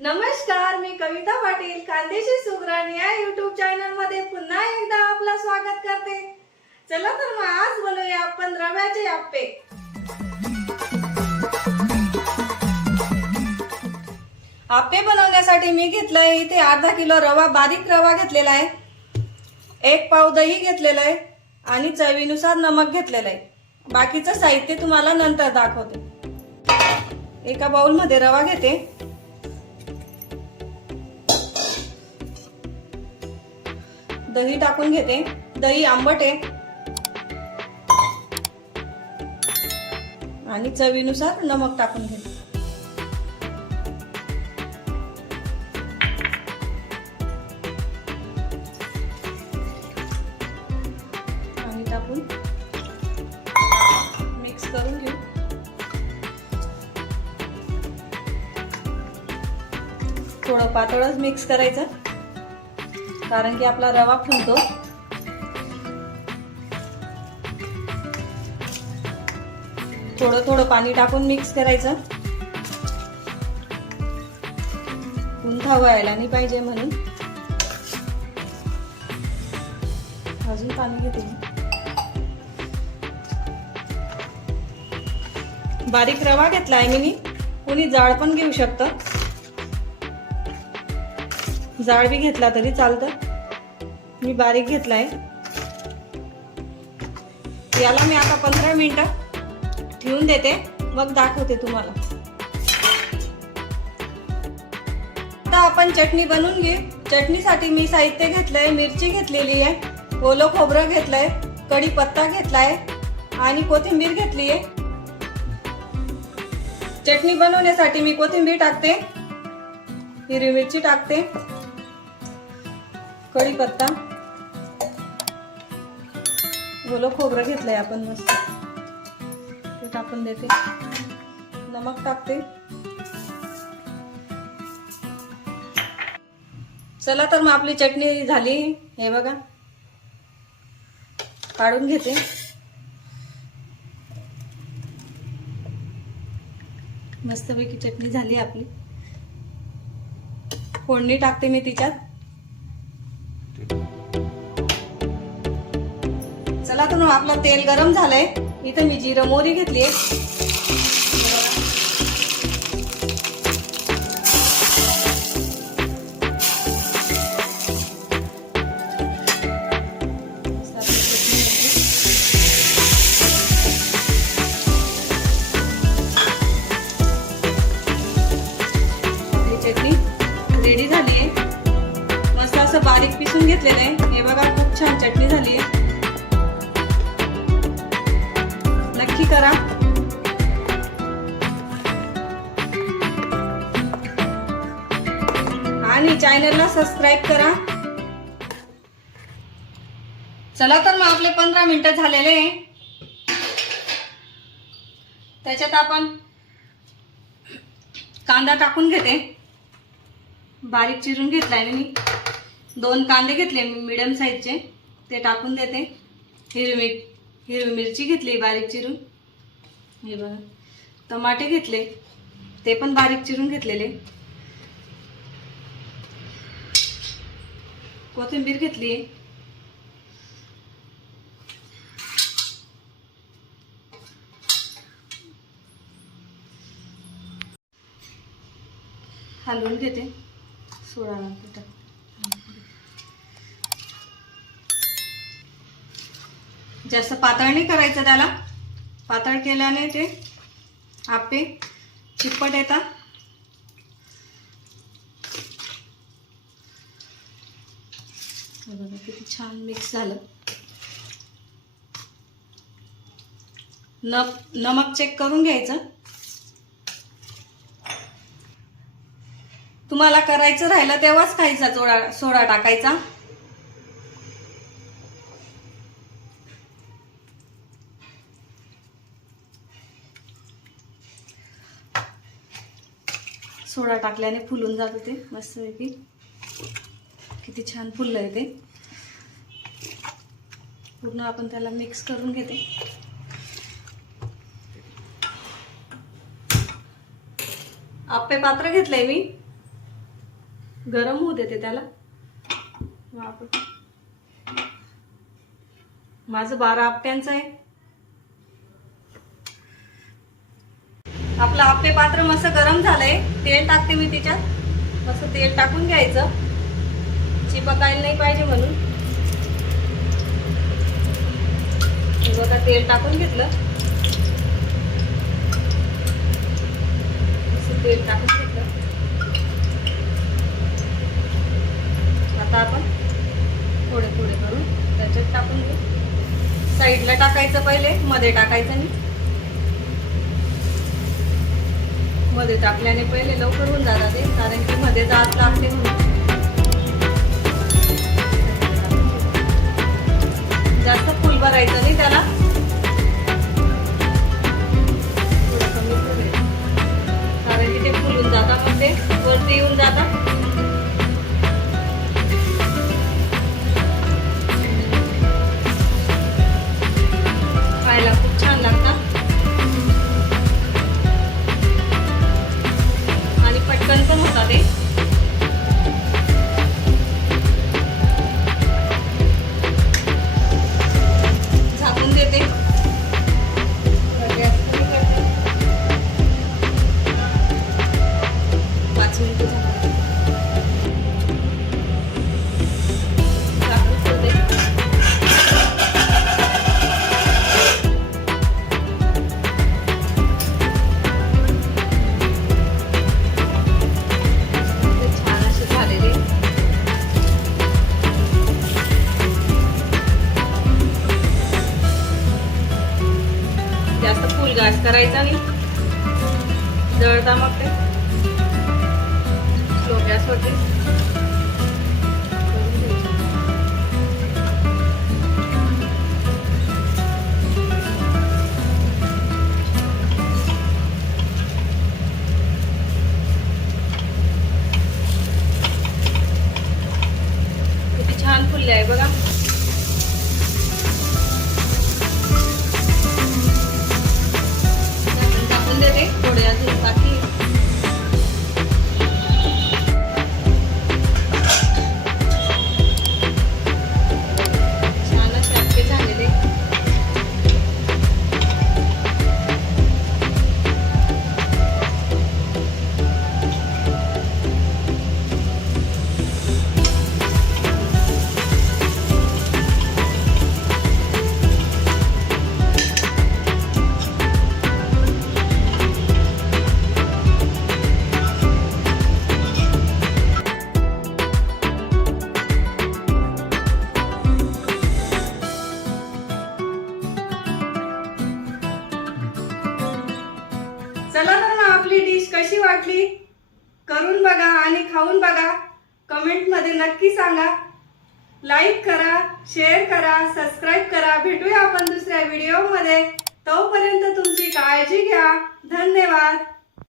नमस्कार मी कविता पाटील खानदेशी सुगरण या युट्यूब चॅनलमध्ये पुन्हा एकदा आपलं स्वागत करते. चला तर मग आज बनवूया आपण रव्याचे आप्पे. आप्पे बनवण्यासाठी मी घेतलंय इथे अर्धा किलो रवा बारीक रवा घेतलेला आहे. एक पाव दही घेतलेलं आहे आणि चवीनुसार नमक घेतलेलं आहे. बाकीचं साहित्य तुम्हाला नंतर दाखवते. एका बाउलमध्ये रवा घेते. दही टाकून घेते. दही आंबट आहे. आणि चवीनुसार नमक टाकून घेते. आणि टाकून मिक्स करून घेऊ. थोडं पातळच मिक्स करायचं. कारण की आपला रवा फुलतो. थोडं थोडं पाणी टाकून मिक्स करायचं. गुंथा व्हायला नाही पाहिजे म्हणून. अजून पाणी घेते बारीक रवा घेतलाय मी. कोणी जाळ पण घेऊ शकतं. जाळवी घेतला तरी चालतं. मी बारीक घेतलाय. याला मी आता पंधरा मिनिटं ठेवून देते. मग दाखवते तुम्हाला. आता आपण चटणी बनवून घेऊ. चटणीसाठी मी साहित्य घेतलंय मिरची घेतलेली आहे ओलं खोबरं घेतलंय कढीपत्ता घेतलाय आणि कोथिंबीर घेतली आहे चटणी बनवण्यासाठी मी कोथिंबीर टाकते. हिरवी मिरची टाकते. कढीपत्ता ओलं खोबरं घेतलंय आपण मस्त. ते टाकून देते. नमक टाकते. चला तर मग आपली चटणी झाली. हे बघा. काढून घेते. मस्तपैकी चटणी झाली आपली. फोडणी टाकते मी तिच्यात. चला तर मग आपलं तेल गरम झालंय. इथं मी जिरं मोरी घेतली. चटणी रेडी झाली आहे मस्त असं बारीक पिसून घेतलेलं आहे. हे बघा खूप छान चटणी झाली आहे करा. आणि चॅनलला सबस्क्राईब करा. चला तर मग आपले पंधरा मिनिटं झालेले. त्याच्यात आपण कांदा टाकून घेते. बारीक चिरून घेतलाय आहे मी. दोन कांदे घेतले मिडियम साईजचे ते टाकून देते. हिरवी हिरवी मिरची घेतली बारीक चिरून. हे बघा. टमाटे घेतले. ते पण बारीक चिरून घेतलेले. कोथिंबीर घेतली. हलवून घेते. सोडा नंतर जास्त पातळ नाही करायचं त्याला. पातळ केल्याने ते आपे चिप्पट येतात. बघा किती छान मिक्स झालं. न नमक चेक करून घ्यायचं. तुम्हाला करायचं राहिलं तेव्हाच खायचा सोडा सोडा टाकायचा. सोडा टाकल्याने फुलून जात ते मस्तपैकी. किती छान फुललं आहे ते. पूर्ण आपण त्याला मिक्स करून घेते. आप्पे पात्र घेतलंय मी. गरम होऊ देते त्याला. माझं बारा आप्प्यांचं आहे. आपलं आप्पे पात्र मस्त गरम झालंय. तेल टाकते मी तिच्यात. मस्त तेल टाकून घ्यायचं. चिपकायला नाही पाहिजे म्हणून. बघा तेल टाकून घेतलं. तेल टाकून घेतलं. आता आपण थोडे थोडे करून त्याच्यात टाकून घेऊ. साईडला टाकायचं पहिले मध्ये टाकायचं नाही. मध्ये टाकल्याने पहिले लवकर होऊन जातात ते कारण की मध्ये जात लागते म्हणून. गॅस करायचा नाही जळता मग ते. स्लो गॅसवरती देते थोडे आपली डिश कशी वाटली? करून बघा आणि खाऊन बघा. कमेंटमध्ये नक्की सांगा. लाईक करा शेअर करा सबस्क्राईब करा. भेटूया आपण दुसऱ्या व्हिडिओमध्ये तोपर्यंत तुमची काळजी घ्या. धन्यवाद.